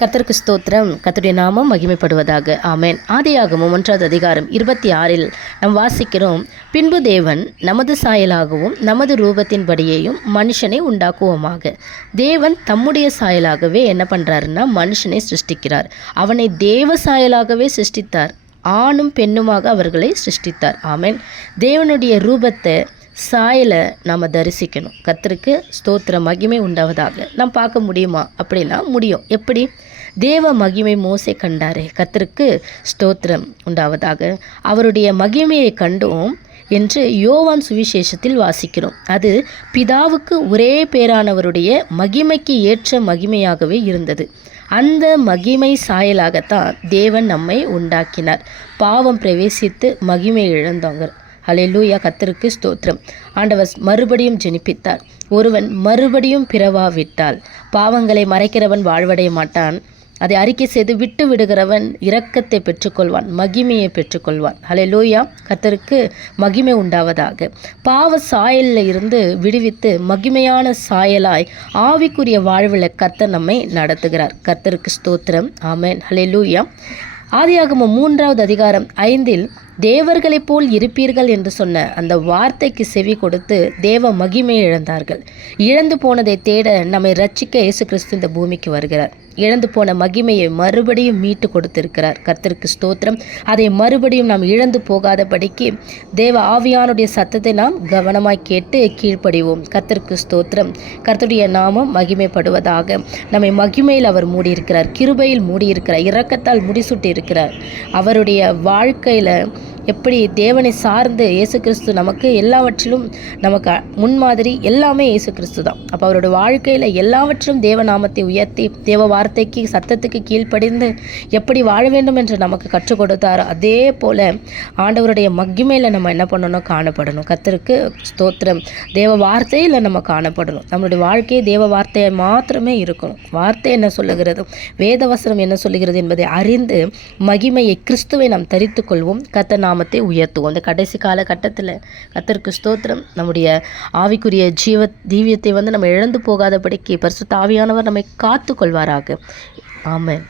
கர்த்தருக்கு ஸ்தோத்திரம். கர்த்தருடைய நாமம் மகிமைப்படுவதாக. ஆமென். ஆதியாகமம் 1வது அதிகாரம் 26 நாம் வாசிக்கிறோம். பின்பு தேவன் நமது சாயலாகவும் நமது ரூபத்தின்படியேயும் மனுஷனை உண்டாக்குவோமாக. தேவன் தம்முடைய சாயலாகவே என்ன பண்ணுறாருன்னா மனுஷனை சிருஷ்டிக்கிறார். அவனை தேவ சாயலாகவே சிருஷ்டித்தார். ஆணும் பெண்ணுமாக அவர்களை சிருஷ்டித்தார். ஆமென். தேவனுடைய ரூபத்தை சாயலை நாம் தரிசிக்கணும். கர்த்தருக்கு ஸ்தோத்திர மகிமை உண்டாவதாக. நாம் பார்க்க முடியுமா அப்படின்னா முடியும். எப்படி? தேவ மகிமை மோசே கண்டாரே. கர்த்தருக்கு ஸ்தோத்திரம் உண்டாவதாக. அவருடைய மகிமையை கண்டோம் என்று யோவான் சுவிசேஷத்தில் வாசிக்கிறோம். அது பிதாவுக்கு ஒரே பேரானவருடைய மகிமைக்கு ஏற்ற மகிமையாகவே இருந்தது. அந்த மகிமை சாயலாகத்தான் தேவன் நம்மை உண்டாக்கினார். பாவம் பிரவேசித்து மகிமை இழந்தவங்க. ஹல்லேலூயா. கர்த்தருக்கு ஸ்தோத்திரம். ஆண்டவர் மறுபடியும் ஜெனிப்பித்தார். ஒருவன் மறுபடியும் பிறவாவிட்டால் பாவங்களை மறைக்கிறவன் வாழ்வடைய மாட்டான். அதை அறிக்கை செய்து விட்டு விடுகிறவன் இரக்கத்தை பெற்றுக்கொள்வான், மகிமையை பெற்றுக்கொள்வான். ஹல்லேலூயா. கர்த்தருக்கு மகிமை உண்டாவதாக. பாவ சாயலில் இருந்து விடுவித்து மகிமையான சாயலாய் ஆவிக்குரிய வாழ்வில் கர்த்தர் நம்மை நடத்துகிறார். கர்த்தருக்கு ஸ்தோத்திரம். ஆமென். ஹல்லேலூயா. ஆதியாகமம் 3வது அதிகாரம் 5 தேவர்களைப் போல் இருப்பீர்கள் என்று சொன்ன அந்த வார்த்தைக்கு செவி கொடுத்து தேவ மகிமையை இழந்தார்கள். இழந்து போனதை தேட நம்மை ரட்சிக்க இயேசு கிறிஸ்து இந்த பூமிக்கு வருகிறார். இழந்து போன மகிமையை மறுபடியும் மீட்டு கொடுத்திருக்கிறார். கர்த்தருக்கு ஸ்தோத்திரம். அதை மறுபடியும் நாம் இழந்து போகாதபடிக்கு தேவ ஆவியானுடைய சத்தத்தை நாம் கவனமாய் கேட்டு கீழ்ப்படிவோம். கர்த்தருக்கு ஸ்தோத்திரம். கர்த்தருடைய நாமம் மகிமைப்படுவதாக. நம்மை மகிமையில் அவர் மூடியிருக்கிறார், கிருபையில் மூடியிருக்கிறார், இரக்கத்தால் முடிசூட்டி இருக்கிறார். அவருடைய வாழ்க்கையில் எப்படி தேவனை சார்ந்து இயேசு கிறிஸ்து நமக்கு எல்லாவற்றிலும் நமக்கு முன்மாதிரி எல்லாமே இயேசு கிறிஸ்து தான். அப்போ அவரோட வாழ்க்கையில் எல்லாவற்றிலும் தேவநாமத்தை உயர்த்தி தேவ வார்த்தைக்கு சத்தத்துக்கு கீழ்ப்படிந்து எப்படி வாழ வேண்டும் என்று நமக்கு கற்றுக் கொடுத்தாரோ அதே போல் ஆண்டவருடைய மகிமையில் நம்ம என்ன பண்ணணும்? காணப்படணும். கர்த்தருக்கு ஸ்தோத்திரம். தேவ வார்த்தையில் நம்ம காணப்படணும். நம்மளுடைய வாழ்க்கையை தேவ வார்த்தையை மாத்திரமே இருக்கணும். வார்த்தை என்ன சொல்லுகிறது, வேதவசனம் என்ன சொல்லுகிறது என்பதை அறிந்து மகிமையை கிறிஸ்துவை நாம் தரித்து கொள்வோம். கர்த்தர் நாமத்தை உயர்த்துவோம். அந்த கடைசி காலகட்டத்தில் கர்த்தருக்கு ஸ்தோத்திரம். நம்முடைய ஆவிக்குரிய தீவியத்தை நம்ம இழந்து போகாதபடிக்கு பரிசுத்த ஆவியானவர் நம்மை காத்து கொள்வாராக. ஆமென்.